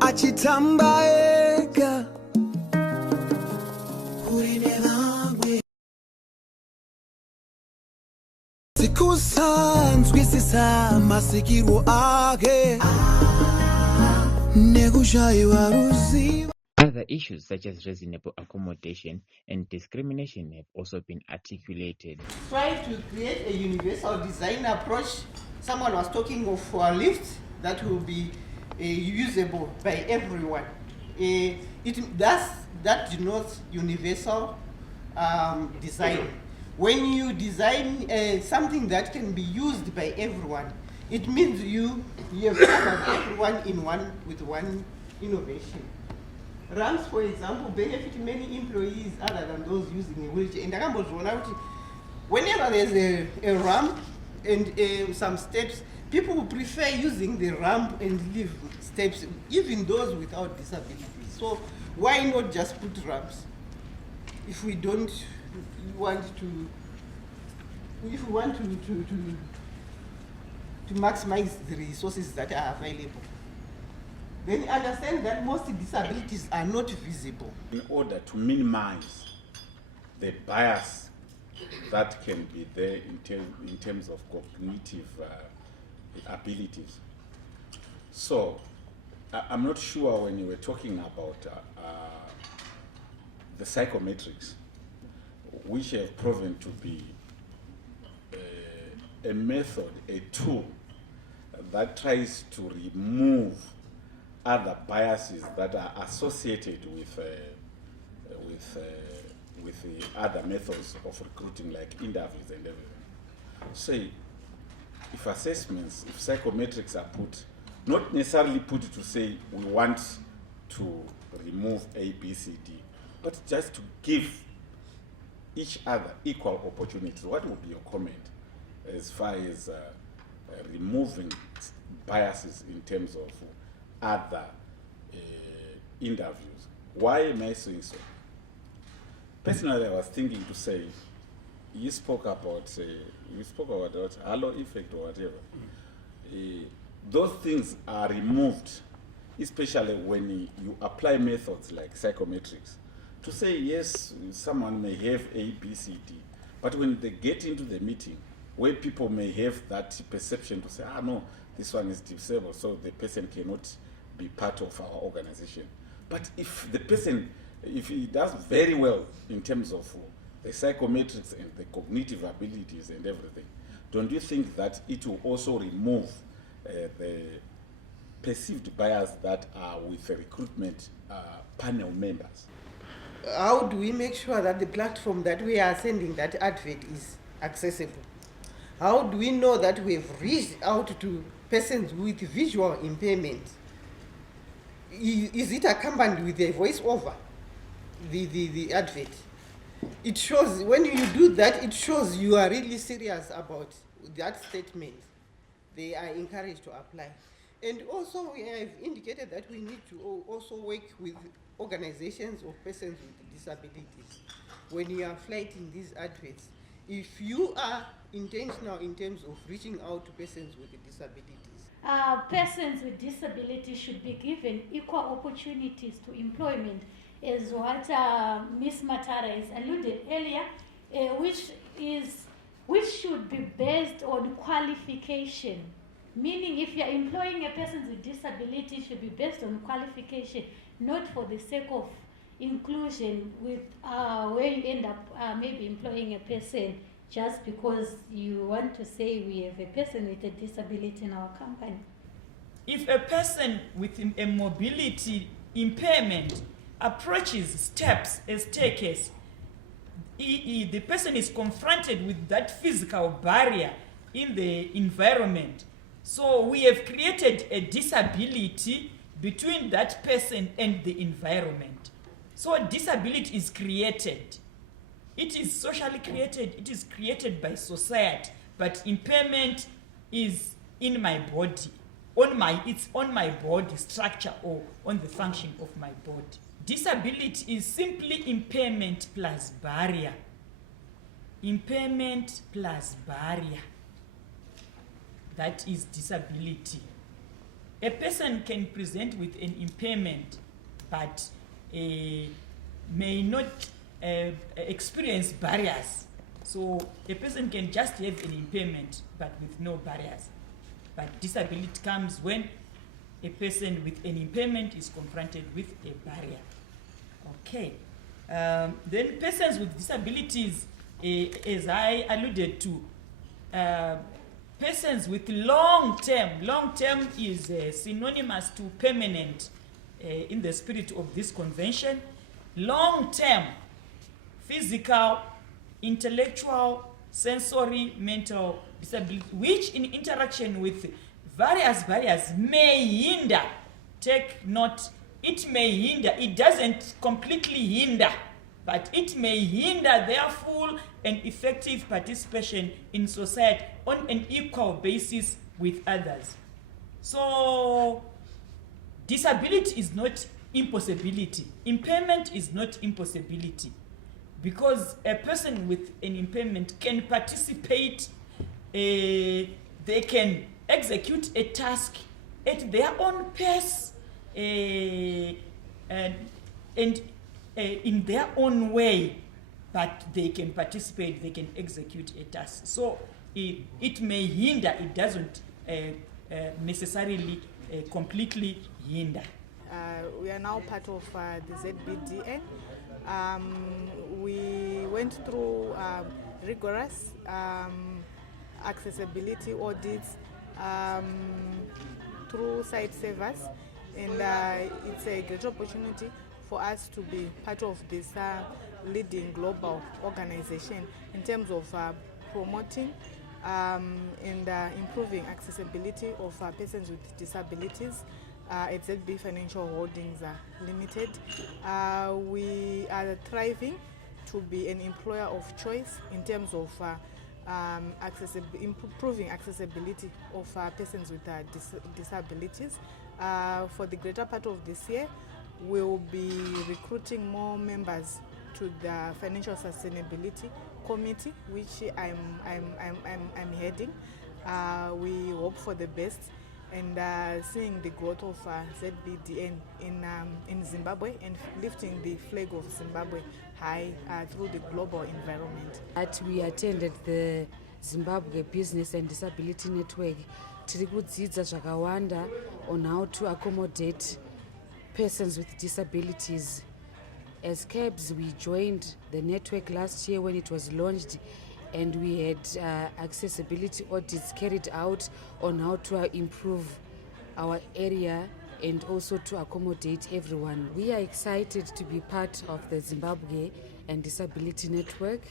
achitambaeka sikusanzwe sisamasikirwo ake nekushayiwa ruziba. Other issues such as reasonable accommodation and discrimination have also been articulated. Try to create a universal design approach. Someone was talking of a lift that will be usable by everyone. That denotes universal design. When you design something that can be used by everyone, it means you have covered everyone with one innovation. Ramps, for example, benefit many employees other than those using a wheelchair. And whenever there's a ramp and some steps, people will prefer using the ramp and leave steps, even those without disabilities. So why not just put ramps if we don't want to, if we want to maximize the resources that are available? Then understand that most disabilities are not visible. In order to minimize the bias that can be there in terms of cognitive abilities. So I'm not sure when you were talking about the psychometrics, which have proven to be a method, a tool that tries to remove other biases that are associated with the other methods of recruiting, like interviews and everything. Say, if assessments, if psychometrics are put, not necessarily put to say we want to remove A, B, C, D, but just to give each other equal opportunities. What would be your comment as far as removing biases in terms of other interviews? Why am I saying so? Personally, I was thinking to say, you spoke about halo effect or whatever. Those things are removed, especially when you apply methods like psychometrics. To say, yes, someone may have A, B, C, D, but when they get into the meeting, where people may have that perception to say, no, this one is disabled, so the person cannot be part of our organization. But if the person, if he does very well in terms of the psychometrics and the cognitive abilities and everything, don't you think that it will also remove the perceived bias that are with the recruitment panel members? How do we make sure that the platform that we are sending that advert is accessible? How do we know that we've reached out to persons with visual impairment? Is it accompanied with a voice-over, the advert? It shows, when you do that, it shows you are really serious about that statement. They are encouraged to apply. And also we have indicated that we need to also work with organizations of persons with disabilities. When you are flighting these adverts, if you are intentional in terms of reaching out to persons with disabilities. Persons with disabilities should be given equal opportunities to employment, as what Ms. Matara has alluded earlier, which should be based on qualification. Meaning, if you are employing a person with disability, it should be based on qualification, not for the sake of inclusion, with where you end up maybe employing a person just because you want to say we have a person with a disability in our company. If a person with a mobility impairment approaches steps as staircase, the person is confronted with that physical barrier in the environment. So we have created a disability between that person and the environment. So disability is created. It is socially created, it is created by society, but impairment is in my body, it's on my body structure or on the function of my body. Disability is simply impairment plus barrier. Impairment plus barrier. That is disability. A person can present with an impairment, but may not experience barriers. So a person can just have an impairment, but with no barriers. But disability comes when a person with an impairment is confronted with a barrier. Okay. Then persons with disabilities, as I alluded to, persons with long term is synonymous to permanent in the spirit of this convention. Long term, physical, intellectual, sensory, mental disability, which in interaction with various barriers may hinder. Take note, it may hinder, it doesn't completely hinder, but it may hinder their full and effective participation in society on an equal basis with others. So, disability is not impossibility. Impairment is not impossibility, because a person with an impairment can participate, they can execute a task at their own pace, and in their own way, but they can participate, they can execute a task. So it may hinder, it doesn't necessarily completely hinder. We are now part of the ZBDN. We went through rigorous accessibility audits through site servers, and it's a great opportunity for us to be part of this leading global organization in terms of promoting and improving accessibility of persons with disabilities at ZB Financial Holdings Limited. We are thriving to be an employer of choice in terms of improving accessibility of persons with disabilities. For the greater part of this year, we'll be recruiting more members to the Financial Sustainability Committee, which I'm heading. We hope for the best, and seeing the growth of ZBDN in Zimbabwe and lifting the flag of Zimbabwe high through the global environment. We attended the Zimbabwe Business and Disability Network. Tiri kudzidza zvakawanda on how to accommodate persons with disabilities. As CABS, we joined the network last year when it was launched, and we had accessibility audits carried out on how to improve our area and also to accommodate everyone. We are excited to be part of the Zimbabwe and Disability Network.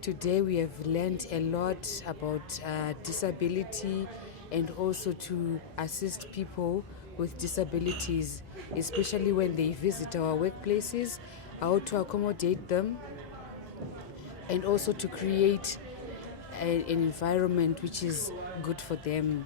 Today we have learned a lot about disability and also to assist people with disabilities, especially when they visit our workplaces, how to accommodate them, and also to create an environment which is good for them.